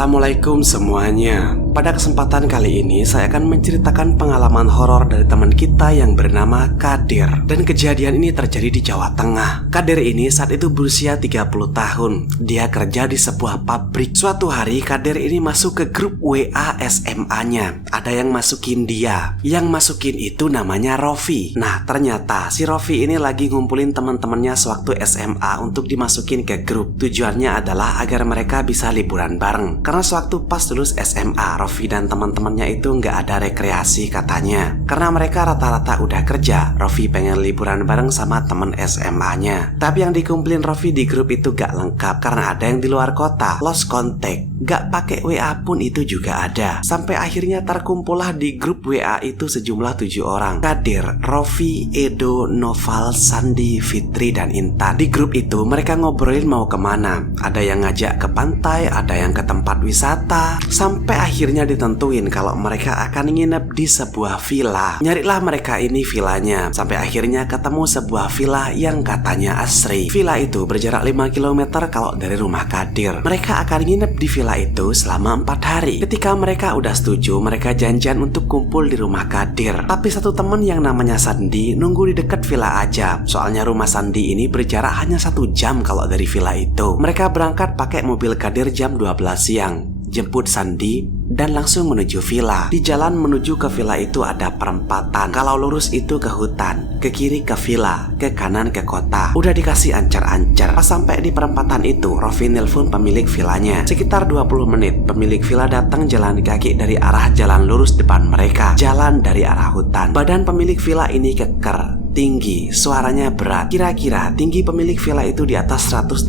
Assalamualaikum semuanya. Pada kesempatan kali ini saya akan menceritakan pengalaman horor dari teman kita yang bernama Kadir. Dan kejadian ini terjadi di Jawa Tengah. Kadir ini saat itu berusia 30 tahun. Dia kerja di sebuah pabrik. Suatu hari Kadir ini masuk ke grup WA SMA-nya. Ada yang masukin dia. Yang masukin itu namanya Rofi. Nah ternyata si Rofi ini lagi ngumpulin teman-temannya sewaktu SMA untuk dimasukin ke grup. Tujuannya adalah agar mereka bisa liburan bareng. Karena sewaktu pas lulus SMA, Rofi dan teman-temannya itu nggak ada rekreasi katanya. Karena mereka rata-rata udah kerja, Rofi pengen liburan bareng sama temen SMA-nya. Tapi yang dikumpulin Rofi di grup itu gak lengkap karena ada yang di luar kota, lost contact, gak pakai WA pun itu juga ada. Sampai akhirnya terkumpullah di grup WA itu sejumlah 7 orang. Kadir, Rofi, Edo, Noval, Sandi, Fitri, dan Intan. Di grup itu mereka ngobrolin mau kemana. Ada yang ngajak ke pantai, ada yang ke tempat wisata. Sampai akhirnya ditentuin kalau mereka akan nginep di sebuah villa. Nyarilah mereka ini villanya. Sampai akhirnya ketemu sebuah villa yang katanya asri. Villa itu berjarak 5 km kalau dari rumah Kadir. Mereka akan nginep di villa itu selama 4 hari. Ketika mereka udah setuju, mereka janjian untuk kumpul di rumah Kadir. Tapi satu temen yang namanya Sandi nunggu di dekat villa aja. Soalnya rumah Sandi ini berjarak hanya 1 jam kalau dari villa itu. Mereka berangkat pakai mobil Kadir jam 12 siang. Jemput Sandi dan langsung menuju villa. Di jalan menuju ke villa itu ada perempatan. Kalau lurus itu ke hutan, ke kiri ke villa, ke kanan ke kota. Udah dikasih ancar-ancar. Pas sampai di perempatan itu, Rofi nelpon pemilik villanya. Sekitar 20 menit, pemilik villa datang jalan kaki dari arah jalan lurus depan mereka. Jalan dari arah hutan. Badan pemilik villa ini keker, tinggi, suaranya berat. Kira-kira tinggi pemilik villa itu di atas 180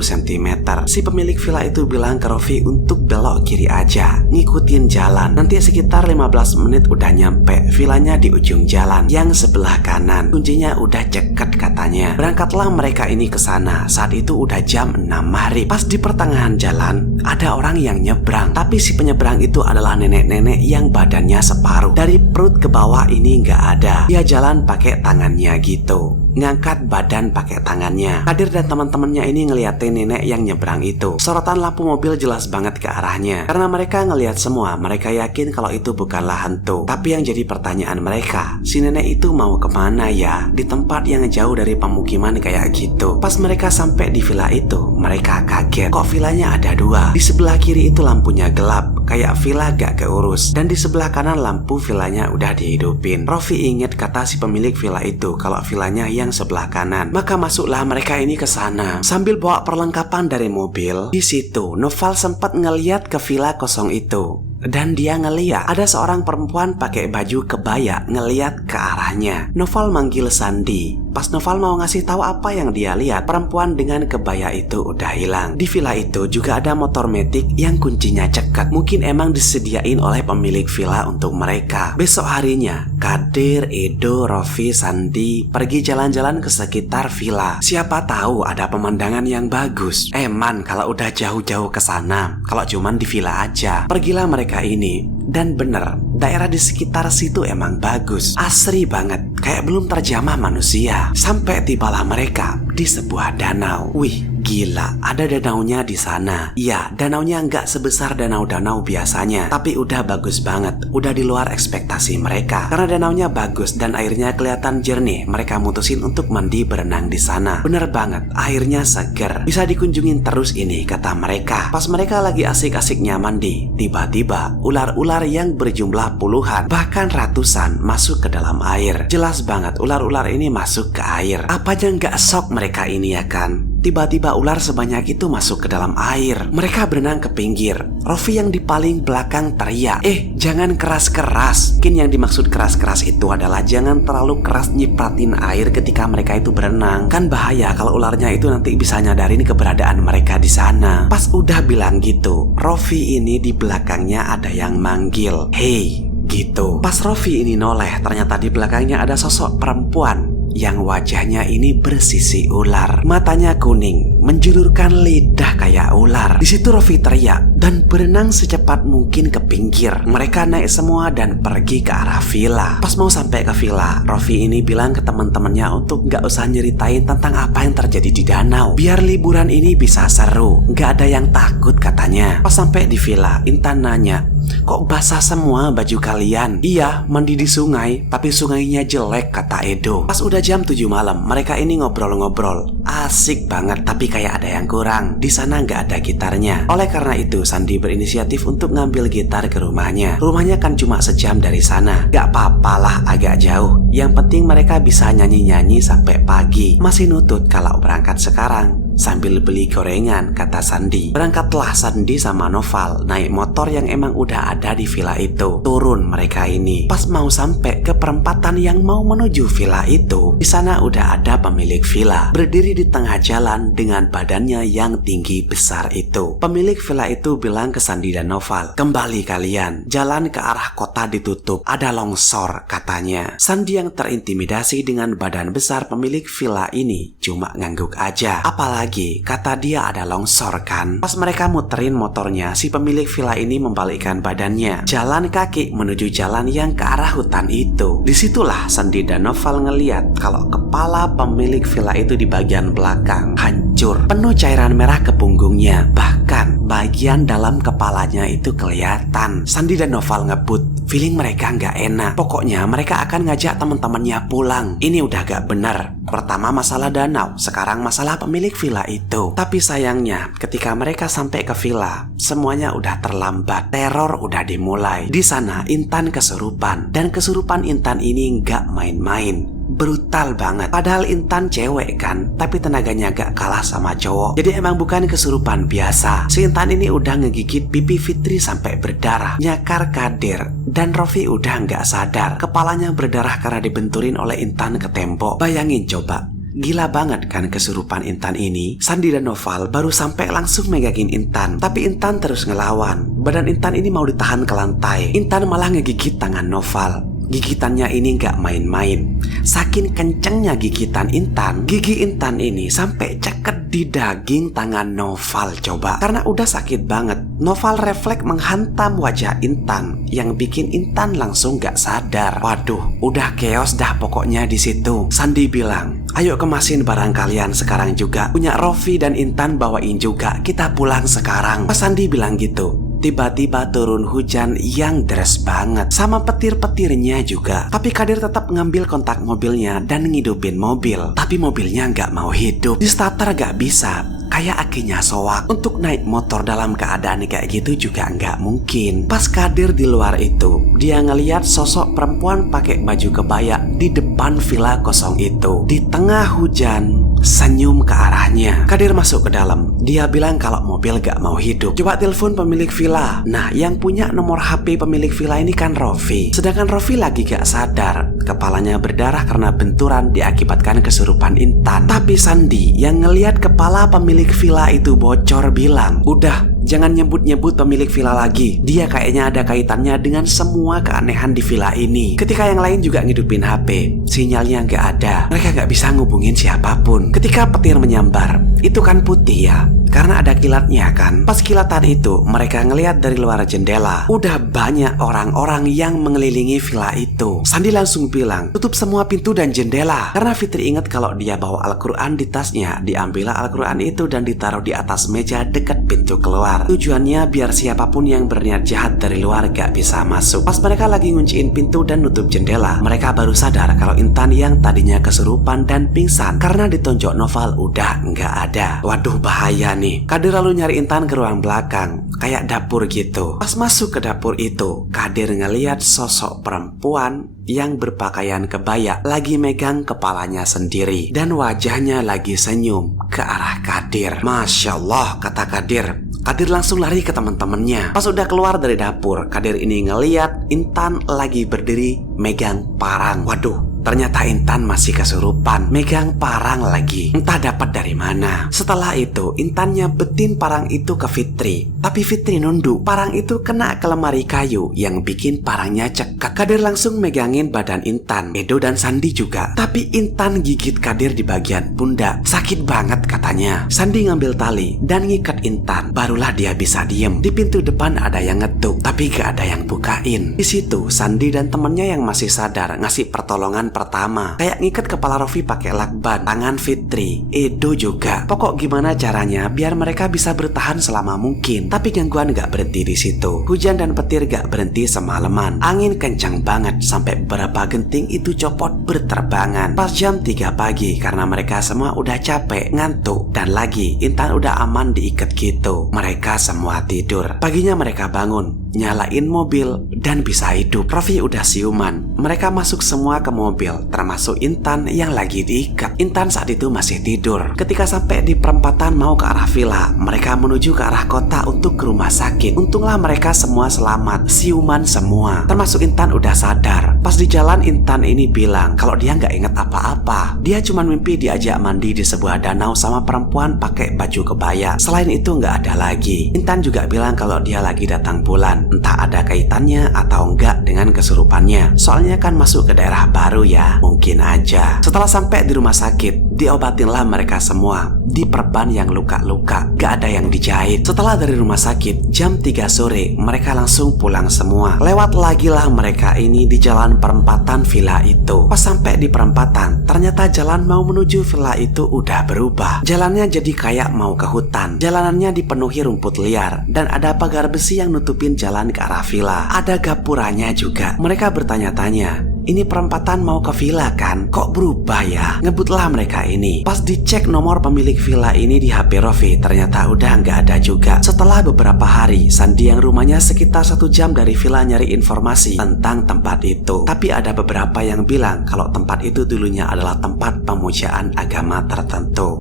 cm. Si pemilik villa itu bilang ke Rofi untuk belok kiri aja, ngikutin jalan. Nanti sekitar 15 menit udah nyampe. Villanya di ujung jalan yang sebelah kanan. Kuncinya udah ceket katanya. Berangkatlah mereka ini ke sana. Saat itu udah jam 6 maghrib. Pas di pertengahan jalan ada orang yang nyebrang. Tapi si penyeberang itu adalah nenek-nenek yang badannya separuh. Dari perut ke bawah ini nggak ada. Dia jalan pakai tangannya gitu, ngangkat badan pakai tangannya. Kadir dan teman-temannya ini ngeliatin nenek yang nyebrang itu. Sorotan lampu mobil jelas banget ke arahnya. Karena mereka ngeliat semua, mereka yakin kalau itu bukanlah hantu. Tapi yang jadi pertanyaan mereka, si nenek itu mau kemana ya? Di tempat yang jauh dari pemukiman kayak gitu. Pas mereka sampai di villa itu, mereka kaget. Kok villanya ada 2? Di sebelah kiri itu lampunya gelap, kayak villa gak keurus. Dan di sebelah kanan lampu villanya udah dihidupin. Rofi inget kata si pemilik villa itu kalau villanya yang sebelah kanan. Maka masuklah mereka ini ke sana sambil bawa perlengkapan dari mobil. Di situ Noval sempat ngeliat ke villa kosong itu. Dan dia ngeliat ada seorang perempuan pakai baju kebaya ngeliat ke arahnya. Noval manggil Sandi. Pas Noval mau ngasih tahu apa yang dia lihat, perempuan dengan kebaya itu udah hilang. Di villa itu juga ada motor metik yang kuncinya ceket. Mungkin emang disediain oleh pemilik villa untuk mereka. Besok harinya Kadir, Edo, Rofi, Sandi pergi jalan-jalan ke sekitar villa. Siapa tahu ada pemandangan yang bagus. Man, kalau udah jauh-jauh ke sana, kalau cuman di villa aja. Pergilah mereka ini. Dan bener, daerah di sekitar situ emang bagus, asri banget, kayak belum terjamah manusia. Sampai tibalah mereka di sebuah danau. Wih, gila, ada danaunya di sana. Iya, danaunya nggak sebesar danau-danau biasanya, tapi udah bagus banget, udah di luar ekspektasi mereka. Karena danaunya bagus dan airnya kelihatan jernih, mereka mutusin untuk mandi berenang di sana. Bener banget, airnya seger, bisa dikunjungin terus ini kata mereka. Pas mereka lagi asik-asiknya mandi, tiba-tiba ular-ular yang berjumlah puluhan bahkan ratusan masuk ke dalam air. Jelas banget ular-ular ini masuk ke air. Apanya nggak shock mereka ini ya kan? Tiba-tiba ular sebanyak itu masuk ke dalam air. Mereka berenang ke pinggir. Rofi yang di paling belakang teriak, jangan keras-keras. Mungkin yang dimaksud keras-keras itu adalah jangan terlalu keras nyipratin air ketika mereka itu berenang. Kan bahaya kalau ularnya itu nanti bisa nyadarin keberadaan mereka di sana. Pas udah bilang gitu, Rofi ini di belakangnya ada yang manggil, "Hey," gitu. Pas Rofi ini noleh, ternyata di belakangnya ada sosok perempuan yang wajahnya ini bersisi ular. Matanya kuning, menjulurkan lidah kayak ular. Di situ Raffi teriak dan berenang secepat mungkin ke pinggir. Mereka naik semua dan pergi ke arah villa. Pas mau sampai ke villa, Raffi ini bilang ke teman-temannya untuk nggak usah nyeritain tentang apa yang terjadi di danau. Biar liburan ini bisa seru, nggak ada yang takut katanya. Pas sampai di villa, Intan nanya, "Kok basah semua baju kalian?" "Iya, mandi di sungai, tapi sungainya jelek," kata Edo. Pas udah jam 7 malam, mereka ini ngobrol-ngobrol. Asik banget, tapi kayak ada yang kurang. Di sana nggak ada gitarnya. Oleh karena itu, Sandi berinisiatif untuk ngambil gitar ke rumahnya. Rumahnya kan cuma sejam dari sana. Gak apa-apalah agak jauh. Yang penting mereka bisa nyanyi-nyanyi sampai pagi. Masih nutut kalau berangkat sekarang sambil beli gorengan, kata Sandi. Berangkatlah Sandi sama Noval naik motor yang emang udah ada di villa itu. Turun mereka ini. Pas mau sampai ke perempatan yang mau menuju villa itu, di sana udah ada pemilik villa berdiri di tengah jalan dengan badannya yang tinggi besar itu. Pemilik villa itu bilang ke Sandi dan Noval, "Kembali kalian, jalan ke arah kota ditutup, ada longsor," katanya. Sandi yang terintimidasi dengan badan besar pemilik villa ini cuma ngangguk aja. Apalagi kata dia ada longsor kan. Pas mereka muterin motornya, si pemilik villa ini membalikkan badannya, jalan kaki menuju jalan yang ke arah hutan itu. Disitulah Sandi dan Noval ngeliat kalau kepala pemilik villa itu di bagian belakang hancur, penuh cairan merah ke punggungnya, bahkan bagian dalam kepalanya itu kelihatan. Sandi dan Noval ngebut, feeling mereka nggak enak. Pokoknya mereka akan ngajak teman-temannya pulang. Ini udah gak bener. Pertama masalah danau, sekarang masalah pemilik villa itu. Tapi sayangnya ketika mereka sampai ke villa, semuanya udah terlambat. Teror udah dimulai. Di sana Intan kesurupan, dan kesurupan Intan ini nggak main-main. Brutal banget. Padahal Intan cewek kan, tapi tenaganya gak kalah sama cowok. Jadi emang bukan kesurupan biasa. Si Intan ini udah ngegigit pipi Fitri sampai berdarah, nyakar Kadir, dan Raffi udah gak sadar. Kepalanya berdarah karena dibenturin oleh Intan ke tembok. Bayangin coba, gila banget kan kesurupan Intan ini. Sandi dan Noval baru sampai langsung megangin Intan, tapi Intan terus ngelawan. Badan Intan ini mau ditahan ke lantai. Intan malah ngegigit tangan Noval. Gigitannya ini gak main-main. Saking kencengnya gigitan Intan, gigi Intan ini sampai ceket di daging tangan Noval coba. Karena udah sakit banget, Noval refleks menghantam wajah Intan yang bikin Intan langsung gak sadar. Waduh, udah chaos dah pokoknya di situ. Sandi bilang, "Ayo kemasin barang kalian sekarang juga. Punya Raffi dan Intan bawain juga. Kita pulang sekarang." Pas Sandi bilang gitu, tiba-tiba turun hujan yang deras banget, sama petir-petirnya juga. Tapi Kadir tetap ngambil kontak mobilnya dan ngidupin mobil. Tapi mobilnya nggak mau hidup. Di starter nggak bisa, kayak akinya soak. Untuk naik motor dalam keadaan kayak gitu juga nggak mungkin. Pas Kadir di luar itu, dia ngeliat sosok perempuan pakai baju kebaya di depan villa kosong itu. Di tengah hujan, senyum ke arahnya. Kadir masuk ke dalam. Dia bilang kalau mobil gak mau hidup. Coba telepon pemilik villa. Nah, yang punya nomor HP pemilik villa ini kan Raffi. Sedangkan Raffi lagi gak sadar. Kepalanya berdarah karena benturan diakibatkan kesurupan Intan. Tapi Sandi yang ngelihat kepala pemilik villa itu bocor bilang, "Udah, jangan nyebut-nyebut pemilik villa lagi. Dia kayaknya ada kaitannya dengan semua keanehan di villa ini." Ketika yang lain juga ngidupin HP, sinyalnya nggak ada. Mereka nggak bisa ngubungin siapapun. Ketika petir menyambar, itu kan putih ya, karena ada kilatnya kan. Pas kilatan itu, mereka ngelihat dari luar jendela. Udah banyak orang-orang yang mengelilingi villa itu. Sandi langsung bilang, "Tutup semua pintu dan jendela." Karena Fitri ingat kalau dia bawa Al-Quran di tasnya. Diambillah Al-Quran itu dan ditaruh di atas meja dekat pintu keluar. Tujuannya biar siapapun yang berniat jahat dari luar gak bisa masuk. Pas mereka lagi ngunciin pintu dan nutup jendela, mereka baru sadar kalau Intan yang tadinya kesurupan dan pingsan karena ditonjok Noval udah nggak ada. Waduh, bahaya nih. Kadir lalu nyari Intan ke ruang belakang, kayak dapur gitu. Pas masuk ke dapur itu, Kadir ngeliat sosok perempuan yang berpakaian kebaya lagi megang kepalanya sendiri dan wajahnya lagi senyum ke arah Kadir. "Masya Allah," kata Kadir. Kadir langsung lari ke teman-temannya. Pas udah keluar dari dapur, Kadir ini ngeliat Intan lagi berdiri megang parang. Waduh, Ternyata Intan masih kesurupan, megang parang lagi. Entah dapat dari mana. Setelah itu, Intan nyebetin parang itu ke Fitri. Tapi Fitri nunduk. Parang itu kena ke lemari kayu yang bikin parangnya cekak. Kadir langsung megangin badan Intan. Edo dan Sandi juga. Tapi Intan gigit Kadir di bagian pundak. Sakit banget katanya. Sandi ngambil tali dan ngikat Intan. Barulah dia bisa diem. Di pintu depan ada yang ngetuk, tapi gak ada yang bukain. Di situ Sandi dan temennya yang masih sadar ngasih pertolongan pertama. Kayak ngikat kepala Rofi pakai lakban, tangan Fitri, Edo juga. Pokok gimana caranya biar mereka bisa bertahan selama mungkin. Tapi gangguan gak berhenti di situ. Hujan dan petir gak berhenti semalaman. Angin kencang banget sampai beberapa genting itu copot berterbangan. Pas jam 3 pagi karena mereka semua udah capek, ngantuk, dan lagi Intan udah aman diikat gitu. Mereka semua tidur. Paginya mereka bangun, nyalain mobil, dan bisa hidup. Rofi udah siuman. Mereka masuk semua ke mobil, termasuk Intan yang lagi diikat. Intan saat itu masih tidur. Ketika sampai di perempatan mau ke arah villa, mereka menuju ke arah kota untuk ke rumah sakit. Untunglah mereka semua selamat, siuman semua. Termasuk Intan udah sadar. Pas di jalan Intan ini bilang kalau dia nggak inget apa-apa. Dia cuma mimpi diajak mandi di sebuah danau sama perempuan pakai baju kebaya. Selain itu nggak ada lagi. Intan juga bilang kalau dia lagi datang bulan. Entah ada kaitannya atau enggak dengan kesurupannya. Soalnya kan masuk ke daerah baru ya. Mungkin aja. Setelah sampai di rumah sakit, diobatinlah mereka semua. Diperban yang luka-luka, gak ada yang dijahit. Setelah dari rumah sakit, jam 3 sore, mereka langsung pulang semua. Lewat lagi lah mereka ini di jalan perempatan villa itu. Pas sampai di perempatan, ternyata jalan mau menuju villa itu udah berubah. Jalannya jadi kayak mau ke hutan. Jalanannya dipenuhi rumput liar, dan ada pagar besi yang nutupin jalan ke arah villa. Ada gapuranya juga. Mereka bertanya-tanya, ini perempatan mau ke villa kan? Kok berubah ya? Ngebutlah mereka ini. Pas dicek nomor pemilik villa ini di HP Rofi, ternyata udah nggak ada juga. Setelah beberapa hari, Sandi yang rumahnya sekitar 1 jam dari villa nyari informasi tentang tempat itu. Tapi ada beberapa yang bilang kalau tempat itu dulunya adalah tempat pemujaan agama tertentu.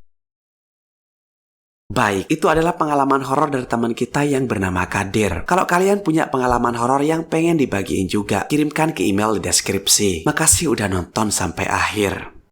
Baik, itu adalah pengalaman horor dari teman kita yang bernama Kadir. Kalau kalian punya pengalaman horor yang pengen dibagiin juga, kirimkan ke email di deskripsi. Makasih udah nonton sampai akhir.